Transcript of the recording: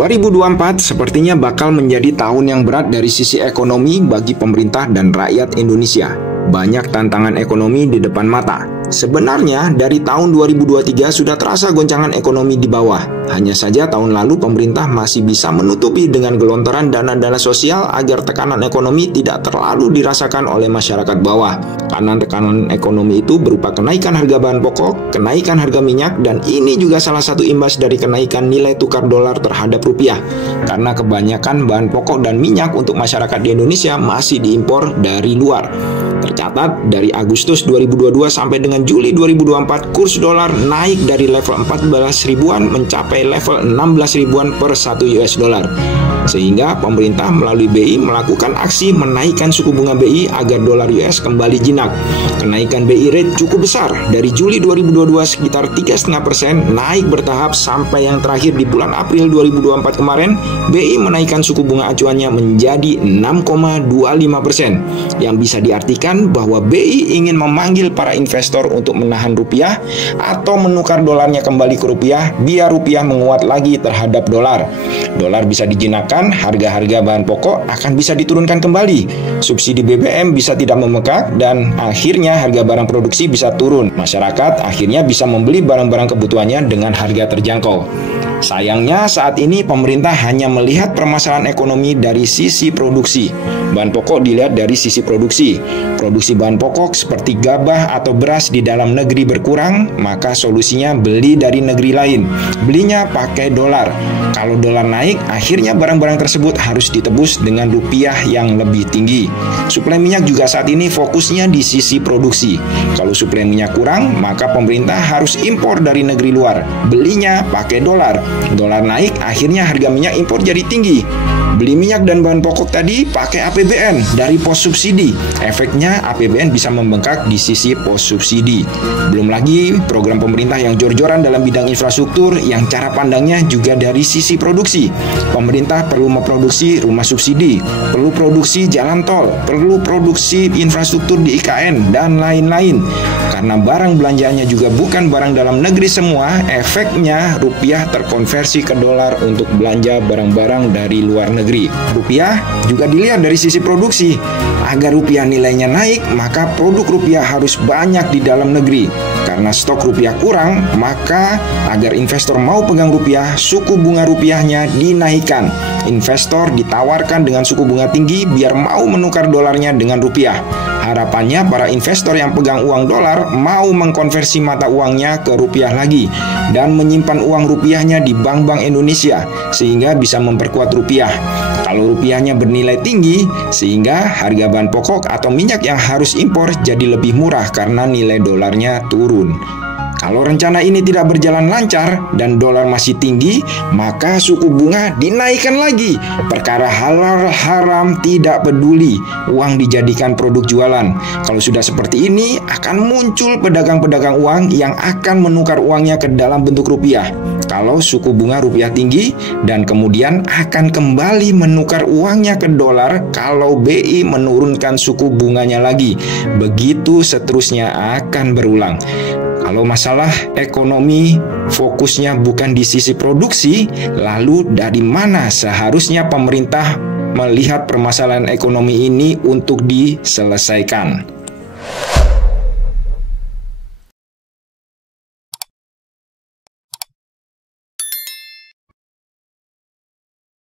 2024 sepertinya bakal menjadi tahun yang berat dari sisi ekonomi bagi pemerintah dan rakyat Indonesia. Banyak tantangan ekonomi di depan mata. Sebenarnya dari tahun 2023 sudah terasa goncangan ekonomi di bawah. Hanya saja tahun lalu pemerintah masih bisa menutupi dengan gelontoran dana-dana sosial agar tekanan ekonomi tidak terlalu dirasakan oleh masyarakat bawah. Karena tekanan ekonomi itu berupa kenaikan harga bahan pokok, kenaikan harga minyak, dan ini juga salah satu imbas dari kenaikan nilai tukar dolar terhadap rupiah. Karena kebanyakan bahan pokok dan minyak untuk masyarakat di Indonesia masih diimpor dari luar. Tercatat dari Agustus 2022 sampai dengan Juli 2024, kurs dolar naik dari level 14 ribuan mencapai level 16 ribuan per 1 US dollar. Sehingga pemerintah melalui BI melakukan aksi menaikkan suku bunga BI agar dolar US kembali jinak. Kenaikan BI rate cukup besar, dari Juli 2022 sekitar 3,5%, naik bertahap sampai yang terakhir di bulan April 2024 kemarin, BI menaikkan suku bunga acuannya menjadi 6,25%, yang bisa diartikan bahwa BI ingin memanggil para investor untuk menahan rupiah atau menukar dolarnya kembali ke rupiah biar rupiah menguat lagi terhadap dolar. Dolar bisa dijinakkan, harga-harga bahan pokok akan bisa diturunkan kembali, subsidi BBM bisa tidak membengkak, dan akhirnya harga barang produksi bisa turun. Masyarakat akhirnya bisa membeli barang-barang kebutuhannya dengan harga terjangkau. Sayangnya saat ini pemerintah hanya melihat permasalahan ekonomi dari sisi produksi. Bahan pokok dilihat dari sisi produksi. Produksi bahan pokok seperti gabah atau beras di dalam negeri berkurang, maka solusinya beli dari negeri lain. Belinya pakai dolar. Kalau dolar naik, akhirnya barang-barang tersebut harus ditebus dengan rupiah yang lebih tinggi. Suplai minyak juga saat ini fokusnya di sisi produksi. Kalau suplai minyak kurang, maka pemerintah harus impor dari negeri luar. Belinya pakai dolar. Dolar naik, akhirnya harga minyak impor jadi tinggi. Beli minyak dan bahan pokok tadi pakai APBN dari pos subsidi. Efeknya APBN bisa membengkak di sisi pos subsidi. Belum lagi program pemerintah yang jor-joran dalam bidang infrastruktur yang cara pandangnya juga dari sisi produksi. Pemerintah perlu memproduksi rumah subsidi, perlu produksi jalan tol, perlu produksi infrastruktur di IKN, dan lain-lain. Karena barang belanjaannya juga bukan barang dalam negeri semua, efeknya rupiah terkonversi ke dolar untuk belanja barang-barang dari luar negeri. Rupiah juga dilihat dari sisi produksi. Agar rupiah nilainya naik, maka produk rupiah harus banyak di dalam negeri. Karena stok rupiah kurang, maka agar investor mau pegang rupiah, suku bunga rupiahnya dinaikkan. Investor ditawarkan dengan suku bunga tinggi biar mau menukar dolarnya dengan rupiah. Harapannya para investor yang pegang uang dolar mau mengkonversi mata uangnya ke rupiah lagi dan menyimpan uang rupiahnya di bank-bank Indonesia sehingga bisa memperkuat rupiah. Kalau rupiahnya bernilai tinggi, sehingga harga bahan pokok atau minyak yang harus impor jadi lebih murah karena nilai dolarnya turun. Kalau rencana ini tidak berjalan lancar dan dolar masih tinggi, maka suku bunga dinaikkan lagi. Perkara halal haram tidak peduli, uang dijadikan produk jualan. Kalau sudah seperti ini, akan muncul pedagang-pedagang uang yang akan menukar uangnya ke dalam bentuk rupiah. Kalau suku bunga rupiah tinggi, dan kemudian akan kembali menukar uangnya ke dolar kalau BI menurunkan suku bunganya lagi. Begitu seterusnya akan berulang. Kalau masalah ekonomi fokusnya bukan di sisi produksi, lalu dari mana seharusnya pemerintah melihat permasalahan ekonomi ini untuk diselesaikan?